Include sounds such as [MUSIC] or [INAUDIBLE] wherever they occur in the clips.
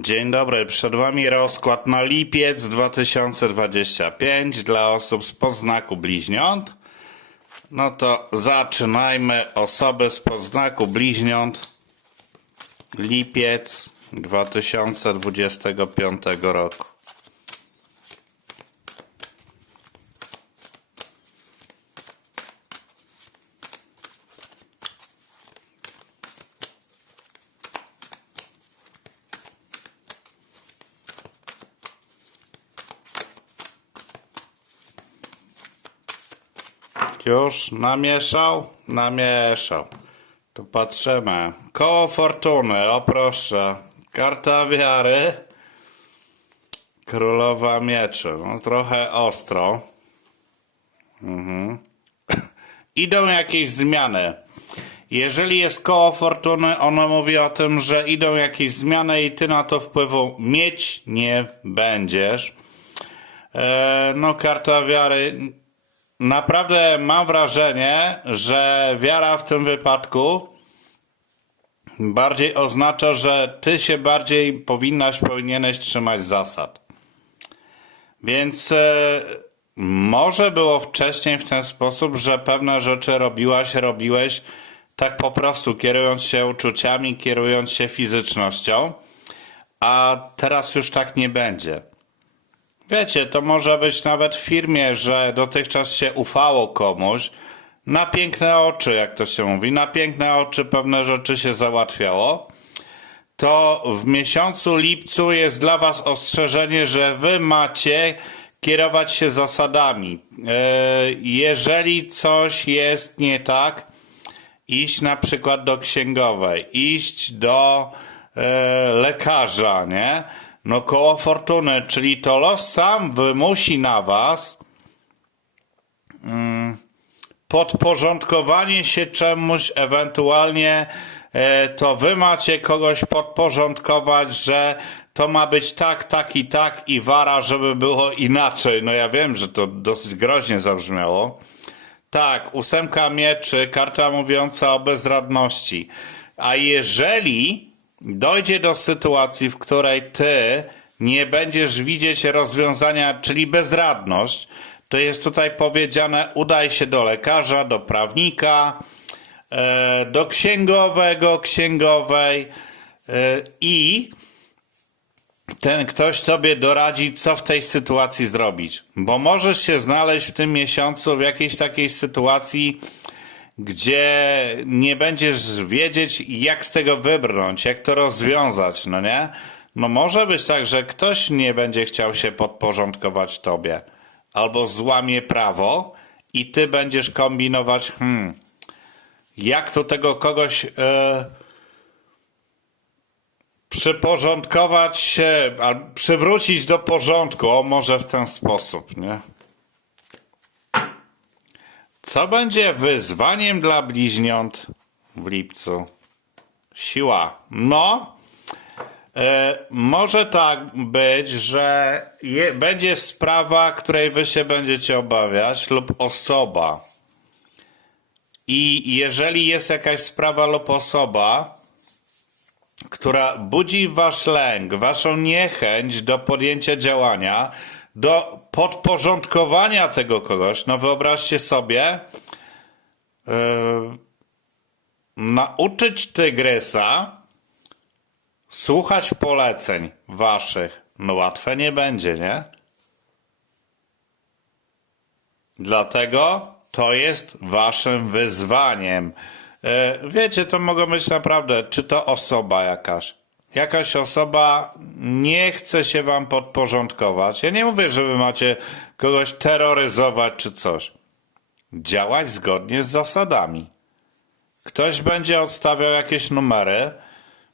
Dzień dobry, przed Wami rozkład na lipiec 2025 dla osób z poznaku bliźniąt. No to zaczynajmy. Osoby z poznaku bliźniąt. Lipiec 2025 roku. Już namieszał? Namieszał. Tu patrzymy. Koło fortuny, o proszę. Karta wiary. Królowa mieczy. No trochę ostro. Mhm. [CLEARS THROAT] Idą jakieś zmiany. Jeżeli jest koło fortuny, ono mówi o tym, że idą jakieś zmiany i ty na to wpływu mieć nie będziesz. E, no, karta wiary Naprawdę mam wrażenie, że wiara w tym wypadku bardziej oznacza, że ty się bardziej powinnaś, powinieneś trzymać zasad. Więc e, może było wcześniej w ten sposób, że pewne rzeczy robiłaś, robiłeś tak po prostu, kierując się uczuciami, kierując się fizycznością, a teraz już tak nie będzie. Wiecie, to może być nawet w firmie, że dotychczas się ufało komuś. Na piękne oczy, jak to się mówi, na piękne oczy pewne rzeczy się załatwiało. To w miesiącu lipcu jest dla Was ostrzeżenie, że Wy macie kierować się zasadami. E, Jeżeli coś jest nie tak, iść na przykład do księgowej, iść do e, lekarza, nie? No koło fortuny, czyli to los sam wymusi na was mm, podporządkowanie się czemuś, ewentualnie e, to wy macie kogoś podporządkować, że to ma być tak, tak i tak i wara, żeby było inaczej. No ja wiem, że to dosyć groźnie zabrzmiało. Tak, ósemka mieczy, karta mówiąca o bezradności. A jeżeli dojdzie do sytuacji, w której ty nie będziesz widzieć rozwiązania, czyli bezradność, to jest tutaj powiedziane: udaj się do lekarza, do prawnika, e, do księgowego, księgowej e, i ten ktoś tobie doradzi, co w tej sytuacji zrobić. Bo możesz się znaleźć w tym miesiącu w jakiejś takiej sytuacji, gdzie nie będziesz wiedzieć, jak z tego wybrnąć, jak to rozwiązać, no nie? No może być tak, że ktoś nie będzie chciał się podporządkować tobie, albo złamie prawo i ty będziesz kombinować, hmm, jak tu tego kogoś e, przyporządkować się, przywrócić do porządku, o może w ten sposób, nie? Co będzie wyzwaniem dla bliźniąt w lipcu? Siła. No, e, może tak być, że je, będzie sprawa, której wy się będziecie obawiać, lub osoba. I jeżeli jest jakaś sprawa lub osoba, która budzi wasz lęk, waszą niechęć do podjęcia działania, do podporządkowania tego kogoś, no wyobraźcie sobie, yy, nauczyć tygrysa słuchać poleceń waszych, no łatwe nie będzie, nie? Dlatego to jest waszym wyzwaniem. E, Wiecie, to mogą być naprawdę, czy to osoba jakaś. Jakaś osoba nie chce się wam podporządkować. Ja nie mówię, że wy macie kogoś terroryzować czy coś. Działać zgodnie z zasadami. Ktoś będzie odstawiał jakieś numery,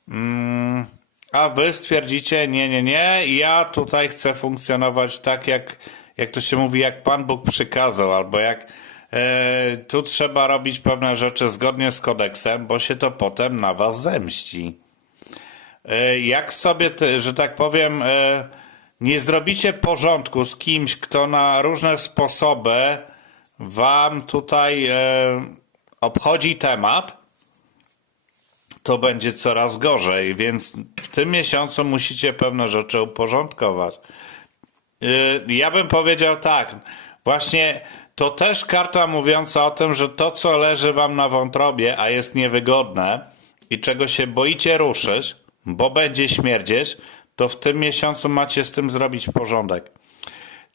mm, a wy stwierdzicie, nie, nie, nie, ja tutaj chcę funkcjonować tak, jak, jak to się mówi, jak Pan Bóg przykazał, albo jak e, tu trzeba robić pewne rzeczy zgodnie z kodeksem, bo się to potem na was zemści. E, Jak sobie, że tak powiem, e, nie zrobicie porządku z kimś, kto na różne sposoby wam tutaj e, obchodzi temat, to będzie coraz gorzej, więc w tym miesiącu musicie pewne rzeczy uporządkować. Ja bym powiedział tak, właśnie to też karta mówiąca o tym, że to, co leży wam na wątrobie, a jest niewygodne i czego się boicie ruszyć, bo będzie śmierdzieć, to w tym miesiącu macie z tym zrobić porządek.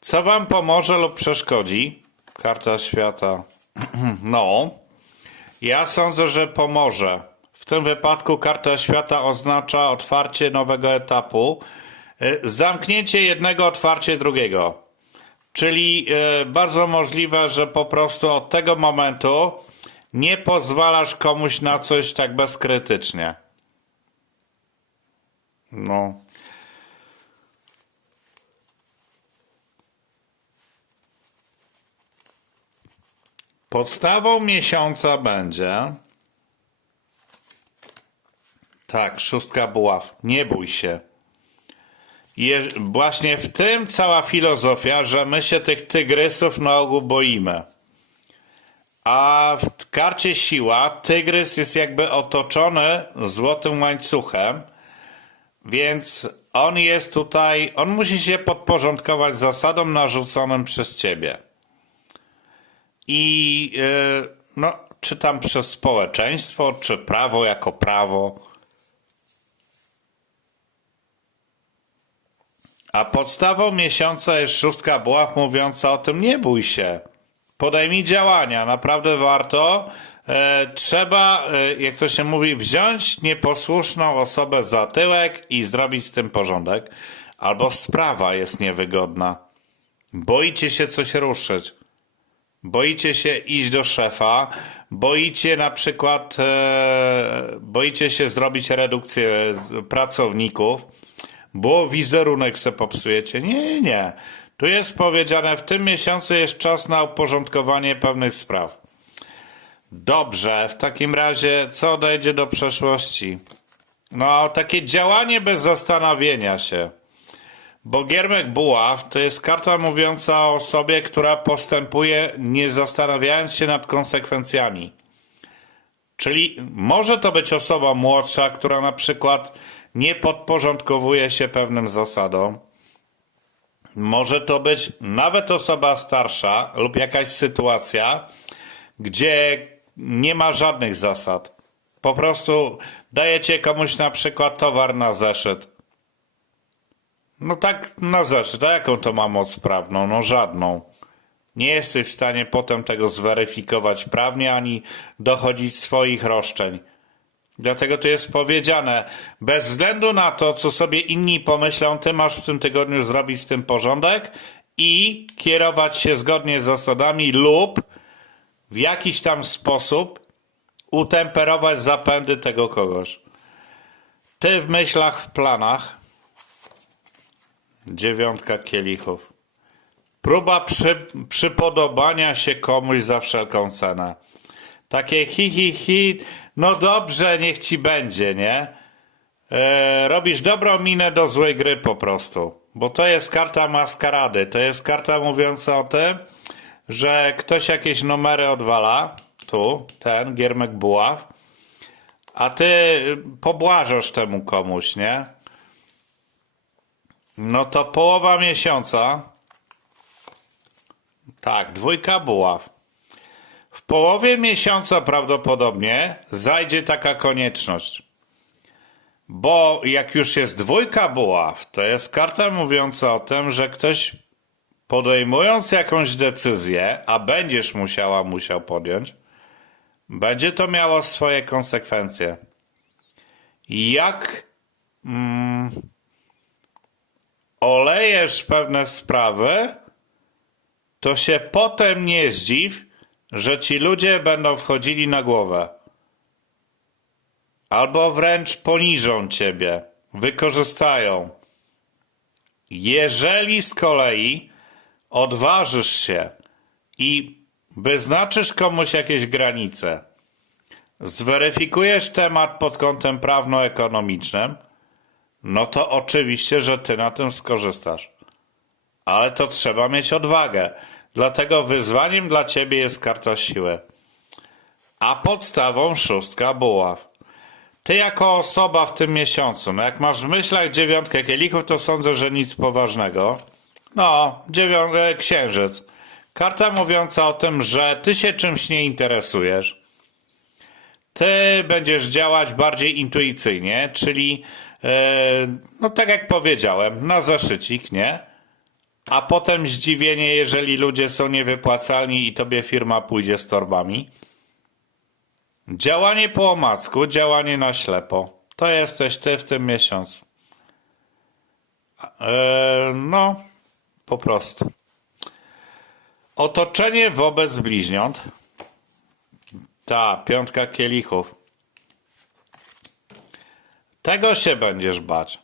Co wam pomoże lub przeszkodzi? Karta świata. [CLEARS THROAT] No, ja sądzę, że pomoże. W tym wypadku karta świata oznacza otwarcie nowego etapu, y, zamknięcie jednego, otwarcie drugiego. Czyli y, bardzo możliwe, że po prostu od tego momentu nie pozwalasz komuś na coś tak bezkrytycznie. No. Podstawą miesiąca będzie. Tak, szóstka buław. Nie bój się. Je, właśnie w tym cała filozofia, że my się tych tygrysów na ogół boimy. A w karcie siła tygrys jest jakby otoczony złotym łańcuchem, więc on jest tutaj, on musi się podporządkować zasadom narzuconym przez ciebie. I yy, no, czy tam przez społeczeństwo, czy prawo jako prawo. A podstawą miesiąca jest szóstka buław mówiąca o tym, nie bój się. Podejmij działania, naprawdę warto. E, trzeba, e, jak to się mówi, wziąć nieposłuszną osobę za tyłek i zrobić z tym porządek. Albo sprawa jest niewygodna. Boicie się coś ruszyć. Boicie się iść do szefa, boicie na przykład, e, boicie się zrobić redukcję pracowników, bo wizerunek se popsujecie. Nie, nie, nie. Tu jest powiedziane, w tym miesiącu jest czas na uporządkowanie pewnych spraw. Dobrze, w takim razie co odejdzie do przeszłości? No, takie działanie bez zastanowienia się. Bo Giermek Buław to jest karta mówiąca o osobie, która postępuje nie zastanawiając się nad konsekwencjami. Czyli może to być osoba młodsza, która na przykład nie podporządkowuje się pewnym zasadom. Może to być nawet osoba starsza lub jakaś sytuacja, gdzie nie ma żadnych zasad. Po prostu dajecie komuś na przykład towar na zeszyt. No tak na zeszyt, a jaką to ma moc prawną? No żadną. Nie jesteś w stanie potem tego zweryfikować prawnie, ani dochodzić swoich roszczeń. Dlatego tu jest powiedziane, bez względu na to, co sobie inni pomyślą, ty masz w tym tygodniu zrobić z tym porządek i kierować się zgodnie z zasadami lub w jakiś tam sposób utemperować zapędy tego kogoś. Ty w myślach, w planach. Dziewiątka kielichów. Próba przy, przypodobania się komuś za wszelką cenę. Takie hi, hi, hi, no dobrze, niech ci będzie, nie? E, robisz dobrą minę do złej gry po prostu. Bo to jest karta maskarady. To jest karta mówiąca o tym, że ktoś jakieś numery odwala. Tu, ten, Giermek Buław. A ty pobłażasz temu komuś, nie? No to połowa miesiąca. Tak, dwójka buław. W połowie miesiąca prawdopodobnie zajdzie taka konieczność. Bo jak już jest dwójka buław, to jest karta mówiąca o tym, że ktoś podejmując jakąś decyzję, a będziesz musiała, musiał podjąć, będzie to miało swoje konsekwencje. Jak mm, olejesz pewne sprawy, to się potem nie zdziw, że ci ludzie będą wchodzili na głowę. Albo wręcz poniżą ciebie, wykorzystają. Jeżeli z kolei odważysz się i wyznaczysz komuś jakieś granice, zweryfikujesz temat pod kątem prawno-ekonomicznym, no to oczywiście, że ty na tym skorzystasz. Ale to trzeba mieć odwagę. Dlatego wyzwaniem dla ciebie jest karta siły. A podstawą szóstka buław. ty jako osoba w tym miesiącu, no jak masz w myślach dziewiątkę kielichów, to sądzę, że nic poważnego. No, dziewią- księżyc. Karta mówiąca o tym, że ty się czymś nie interesujesz. Ty będziesz działać bardziej intuicyjnie, czyli e, no tak jak powiedziałem, na zaszycik, nie? A potem zdziwienie, jeżeli ludzie są niewypłacalni i tobie firma pójdzie z torbami. Działanie po omacku, działanie na ślepo. To jesteś ty w tym miesiącu. E, no, po prostu. Otoczenie wobec bliźniąt. Ta, piątka kielichów. Tego się będziesz bać.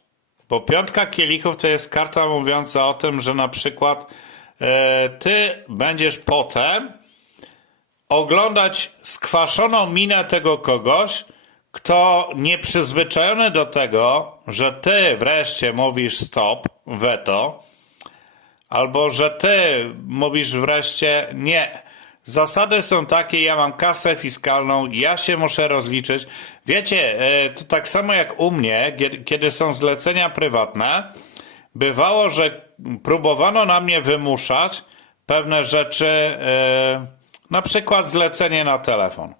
Bo piątka kielichów to jest karta mówiąca o tym, że na przykład e, ty będziesz potem oglądać skwaszoną minę tego kogoś, kto nieprzyzwyczajony do tego, że ty wreszcie mówisz stop, weto, albo że ty mówisz wreszcie nie. Zasady są takie, ja mam kasę fiskalną, ja się muszę rozliczyć. Wiecie, e, to tak samo jak u mnie, kie- kiedy są zlecenia prywatne, bywało, że próbowano na mnie wymuszać pewne rzeczy, e, na przykład zlecenie na telefon.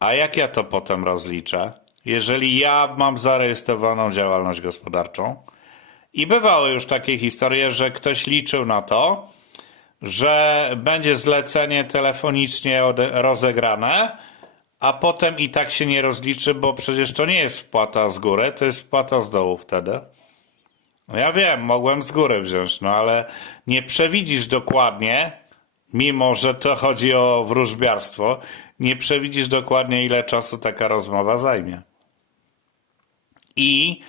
A jak ja to potem rozliczę, jeżeli ja mam zarejestrowaną działalność gospodarczą? I bywały już takie historie, że ktoś liczył na to, że będzie zlecenie telefonicznie rozegrane, a potem i tak się nie rozliczy, bo przecież to nie jest wpłata z góry, to jest wpłata z dołu wtedy. No ja wiem, mogłem z góry wziąć, no ale nie przewidzisz dokładnie, mimo że to chodzi o wróżbiarstwo, nie przewidzisz dokładnie, ile czasu taka rozmowa zajmie. I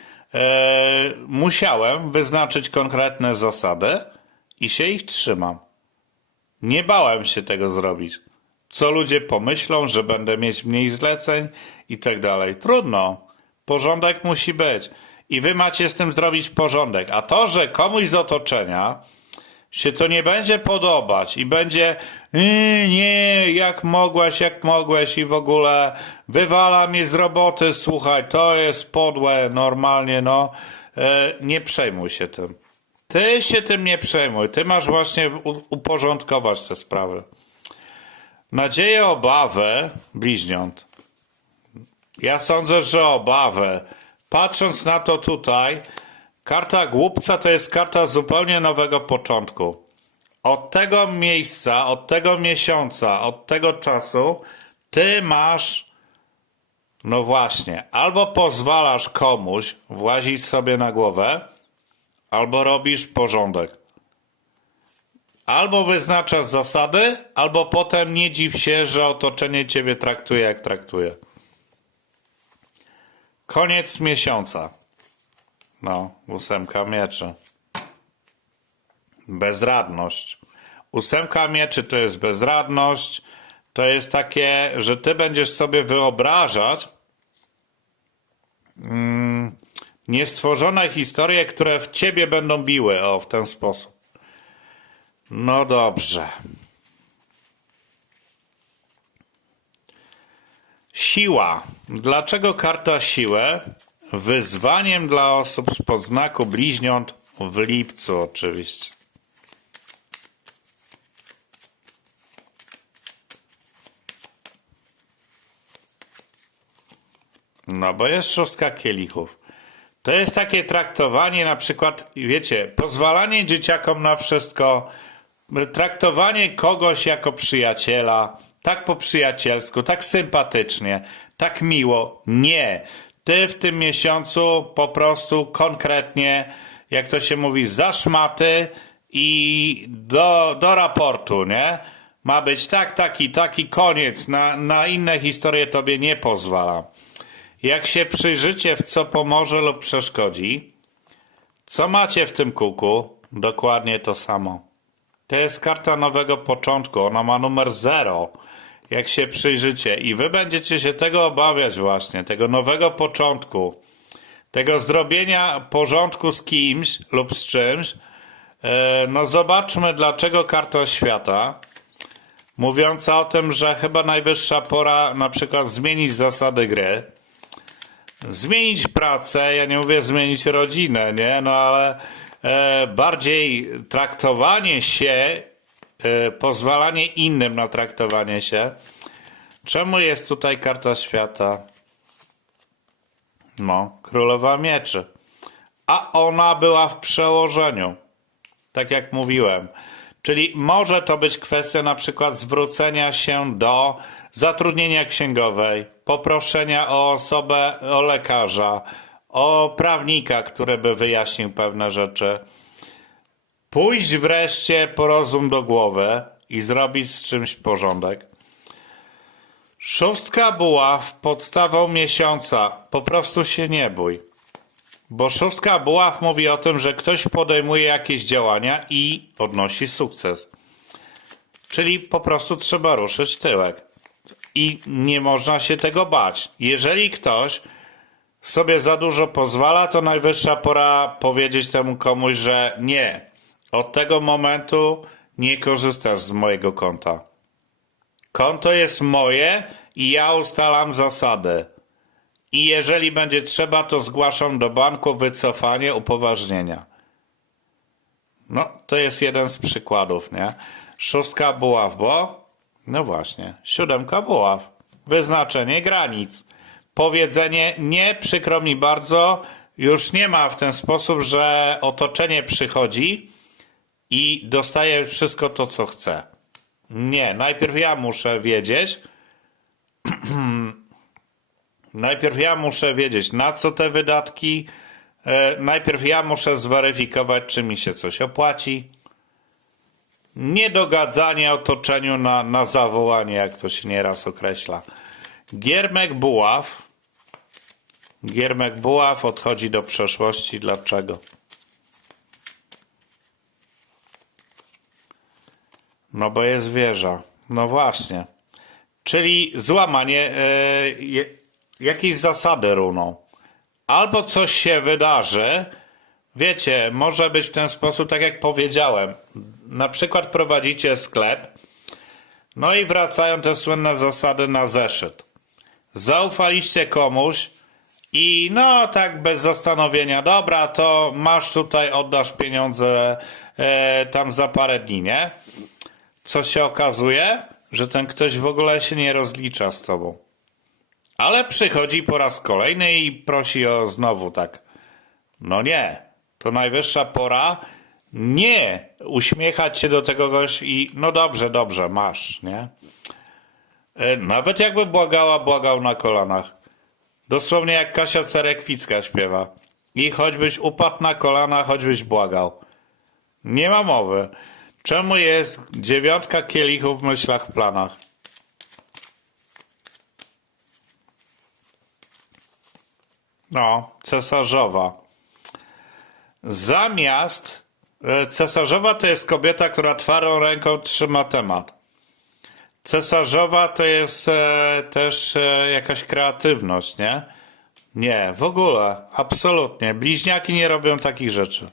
musiałem wyznaczyć konkretne zasady i się ich trzymam. Nie bałem się tego zrobić. Co ludzie pomyślą, że będę mieć mniej zleceń i tak dalej. Trudno. Porządek musi być. I wy macie z tym zrobić porządek. A to, że komuś z otoczenia się to nie będzie podobać i będzie nie, nie, jak mogłeś, jak mogłeś i w ogóle wywala mnie z roboty, słuchaj, to jest podłe, normalnie, no. E, nie przejmuj się tym. Ty się tym nie przejmuj. Ty masz właśnie uporządkować te sprawy. Nadzieję, obawy bliźniąt. Ja sądzę, że obawy. Patrząc na to tutaj, karta głupca to jest karta zupełnie nowego początku. Od tego miejsca, od tego miesiąca, od tego czasu, ty masz, no właśnie, albo pozwalasz komuś włazić sobie na głowę, albo robisz porządek. Albo wyznaczasz zasady, albo potem nie dziw się, że otoczenie ciebie traktuje jak traktuje. Koniec miesiąca. No, ósemka mieczy. Bezradność. Ósemka mieczy to jest bezradność. To jest takie, że ty będziesz sobie wyobrażać mm, niestworzone historie, które w ciebie będą biły. O, w ten sposób. No dobrze. Siła. Dlaczego karta siłę? Wyzwaniem dla osób z podznaku bliźniąt w lipcu oczywiście. No bo jest szóstka kielichów. To jest takie traktowanie na przykład, wiecie, pozwalanie dzieciakom na wszystko, traktowanie kogoś jako przyjaciela, tak po przyjacielsku, tak sympatycznie, tak miło. Nie. Ty w tym miesiącu po prostu konkretnie, jak to się mówi, za szmaty i do, do raportu, nie? Ma być tak, taki, taki koniec. Na, na inne historie tobie nie pozwala. Jak się przyjrzycie, w co pomoże lub przeszkodzi, co macie w tym kuku? Dokładnie to samo. To jest karta nowego początku, ona ma numer 0. Jak się przyjrzycie i wy będziecie się tego obawiać właśnie, tego nowego początku, tego zrobienia porządku z kimś lub z czymś, e, no zobaczmy dlaczego karta świata, mówiąca o tym, że chyba najwyższa pora na przykład zmienić zasady gry, zmienić pracę, ja nie mówię zmienić rodzinę, nie? No ale e, bardziej traktowanie się, pozwalanie innym na traktowanie się. Czemu jest tutaj karta świata? No, królowa mieczy. A ona była w przełożeniu. Tak jak mówiłem. Czyli może to być kwestia na przykład zwrócenia się do zatrudnienia księgowej, poproszenia o osobę, o lekarza, o prawnika, który by wyjaśnił pewne rzeczy. Pójść wreszcie po rozum do głowy i zrobić z czymś porządek. Szóstka buław podstawą miesiąca. Po prostu się nie bój. Bo szóstka buław mówi o tym, że ktoś podejmuje jakieś działania i odnosi sukces. Czyli po prostu trzeba ruszyć tyłek. I nie można się tego bać. Jeżeli ktoś sobie za dużo pozwala, to najwyższa pora powiedzieć temu komuś, że nie. Od tego momentu nie korzystasz z mojego konta. Konto jest moje i ja ustalam zasady. I jeżeli będzie trzeba, to zgłaszam do banku wycofanie upoważnienia. No, to jest jeden z przykładów, nie? Szóstka buław, bo? No właśnie, siódemka buław. Wyznaczenie granic. Powiedzenie nie, przykro mi bardzo, już nie ma w ten sposób, że otoczenie przychodzi i dostaje wszystko to, co chce. Nie, najpierw ja muszę wiedzieć, [CLEARS THROAT] Najpierw ja muszę wiedzieć, na co te wydatki. E, najpierw ja muszę zweryfikować, czy mi się coś opłaci. Niedogadzanie otoczeniu na, na zawołanie, jak to się nieraz określa. Giermek Buław. Giermek Buław odchodzi do przeszłości. Dlaczego? No bo jest wieża. No właśnie. Czyli złamanie e, jakiejś zasady runą. Albo coś się wydarzy, wiecie, może być w ten sposób, tak jak powiedziałem. Na przykład prowadzicie sklep, no i wracają te słynne zasady na zeszyt. Zaufaliście komuś i no tak bez zastanowienia, dobra, to masz tutaj, oddasz pieniądze e, tam za parę dni, nie? Co się okazuje? Że ten ktoś w ogóle się nie rozlicza z tobą. Ale przychodzi po raz kolejny i prosi o znowu tak. No nie, to najwyższa pora nie uśmiechać się do tego goś i no dobrze, dobrze, masz, nie? E, Nawet jakby błagała, błagał na kolanach. Dosłownie jak Kasia Cerekwicka śpiewa. I choćbyś upadł na kolana, choćbyś błagał. Nie ma mowy. Czemu jest dziewiątka kielichów w myślach, w planach? No, cesarzowa. Zamiast e, cesarzowa to jest kobieta, która twardą ręką trzyma temat. Cesarzowa to jest e, też e, jakaś kreatywność, nie? Nie, w ogóle, absolutnie. Bliźniaki nie robią takich rzeczy.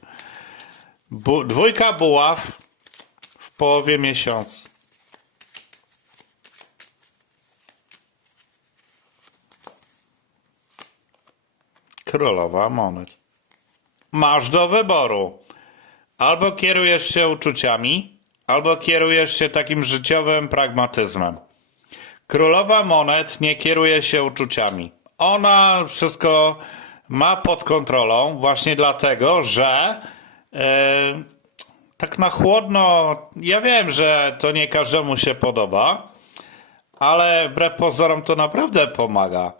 Bu dwójka buław połowie miesiąca. Królowa monet. Masz do wyboru. Albo kierujesz się uczuciami, albo kierujesz się takim życiowym pragmatyzmem. Królowa monet nie kieruje się uczuciami. Ona wszystko ma pod kontrolą właśnie dlatego, że e, tak na chłodno, ja wiem, że to nie każdemu się podoba, ale wbrew pozorom to naprawdę pomaga.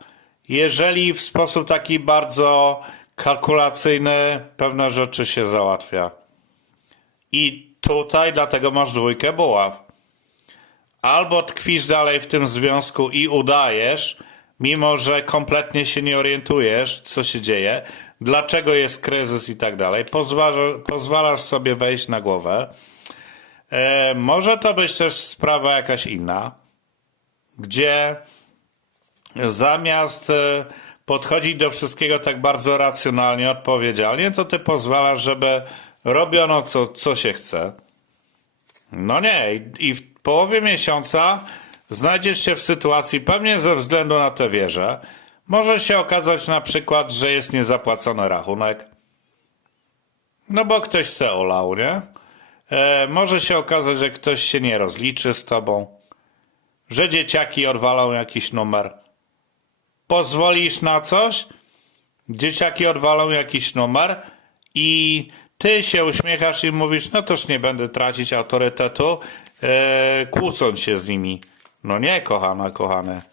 Jeżeli w sposób taki bardzo kalkulacyjny pewne rzeczy się załatwia. I tutaj dlatego masz dwójkę buław. Albo tkwisz dalej w tym związku i udajesz, mimo że kompletnie się nie orientujesz, co się dzieje, dlaczego jest kryzys i tak dalej. Pozwalasz, sobie wejść na głowę. E, może to być też sprawa jakaś inna, gdzie zamiast e, podchodzić do wszystkiego tak bardzo racjonalnie, odpowiedzialnie, to ty pozwalasz, żeby robiono co, co się chce. No nie, i w połowie miesiąca znajdziesz się w sytuacji, pewnie ze względu na tę wieżę, Może się okazać na przykład, że jest niezapłacony rachunek. No bo ktoś se olał, nie? E, może się okazać, że ktoś się nie rozliczy z tobą. Że dzieciaki odwalą jakiś numer. Pozwolisz na coś? Dzieciaki odwalą jakiś numer i ty się uśmiechasz i mówisz, no toż nie będę tracić autorytetu, e, kłócąc się z nimi. No nie, kochana, kochany.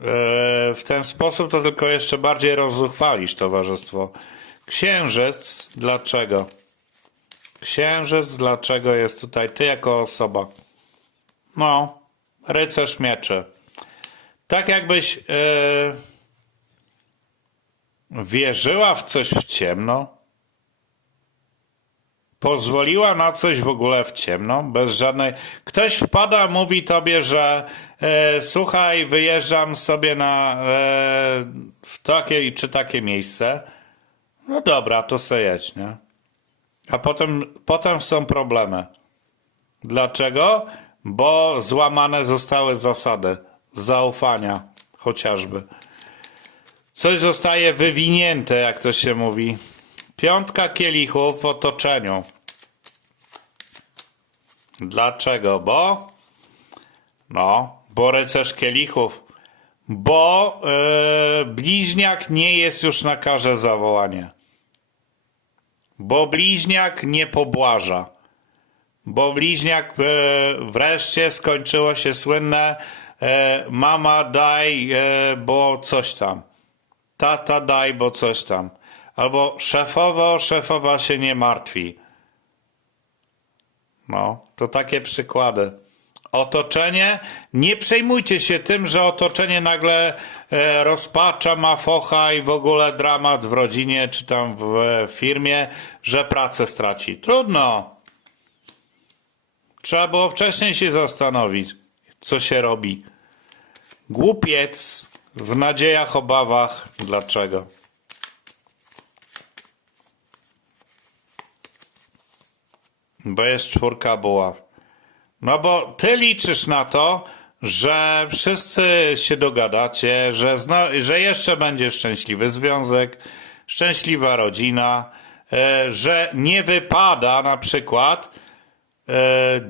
E, w ten sposób to tylko jeszcze bardziej rozzuchwalisz towarzystwo. Księżyc, dlaczego? Księżyc, dlaczego jest tutaj ty jako osoba? No, rycerz mieczy. Tak jakbyś e, wierzyła w coś w ciemno, pozwoliła na coś w ogóle w ciemno, bez żadnej. Ktoś wpada, mówi tobie, że e, słuchaj, wyjeżdżam sobie na e, w takie czy takie miejsce. No dobra, to se jedź, nie? A potem, potem są problemy. Dlaczego? Bo złamane zostały zasady zaufania, chociażby. Coś zostaje wywinięte, jak to się mówi. Piątka kielichów w otoczeniu. Dlaczego? Bo? No, bo rycerz kielichów. Bo yy, bliźniak nie jest już na karze zawołania. Bo bliźniak nie pobłaża. Bo bliźniak e, wreszcie skończyło się słynne e, mama daj, e, bo coś tam. Tata daj, bo coś tam. Albo szefowo, szefowa się nie martwi. No, to takie przykłady. Otoczenie, nie przejmujcie się tym, że otoczenie nagle e, rozpacza, ma focha i w ogóle dramat w rodzinie czy tam w firmie, że pracę straci. Trudno. Trzeba było wcześniej się zastanowić, co się robi. Głupiec w nadziejach, obawach. Dlaczego? Bo jest czwórka buław. No bo ty liczysz na to, że wszyscy się dogadacie, że, zna, że jeszcze będzie szczęśliwy związek, szczęśliwa rodzina, e, że nie wypada na przykład e,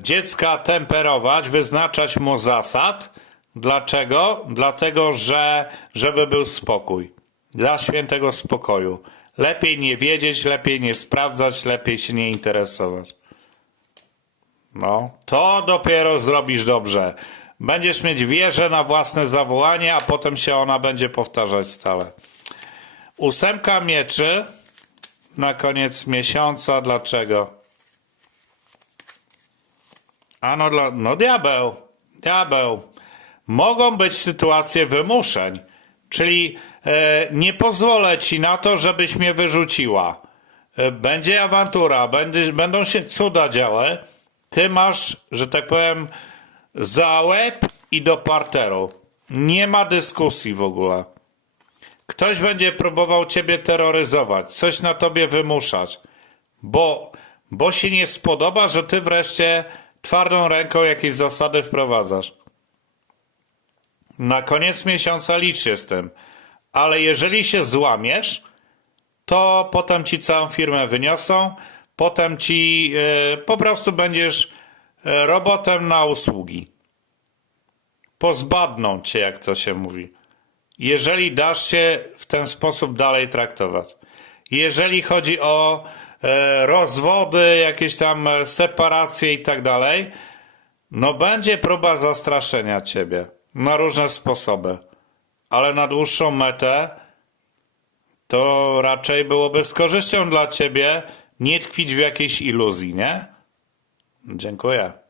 dziecka temperować, wyznaczać mu zasad. Dlaczego? Dlatego, że żeby był spokój. Dla świętego spokoju. Lepiej nie wiedzieć, lepiej nie sprawdzać, lepiej się nie interesować. No, to dopiero zrobisz dobrze. Będziesz mieć wieżę na własne zawołanie, a potem się ona będzie powtarzać stale. Ósemka mieczy na koniec miesiąca. Dlaczego? Ano, dla, no diabeł, diabeł. Mogą być sytuacje wymuszeń, czyli e, nie pozwolę ci na to, żebyś mnie wyrzuciła. E, będzie awantura, będzie, będą się cuda działy. Ty masz, że tak powiem, za łeb i do parteru. Nie ma dyskusji w ogóle. Ktoś będzie próbował ciebie terroryzować, coś na tobie wymuszać, bo, bo się nie spodoba, że ty wreszcie twardą ręką jakieś zasady wprowadzasz. Na koniec miesiąca licz się z tym, ale jeżeli się złamiesz, to potem ci całą firmę wyniosą, potem ci e, po prostu będziesz e, robotem na usługi. Pozbadną cię, jak to się mówi. Jeżeli dasz się w ten sposób dalej traktować. Jeżeli chodzi o e, rozwody, jakieś tam separacje i tak dalej, no będzie próba zastraszenia ciebie na różne sposoby. Ale na dłuższą metę to raczej byłoby z korzyścią dla ciebie nie tkwić w jakiejś iluzji, nie? Dziękuję.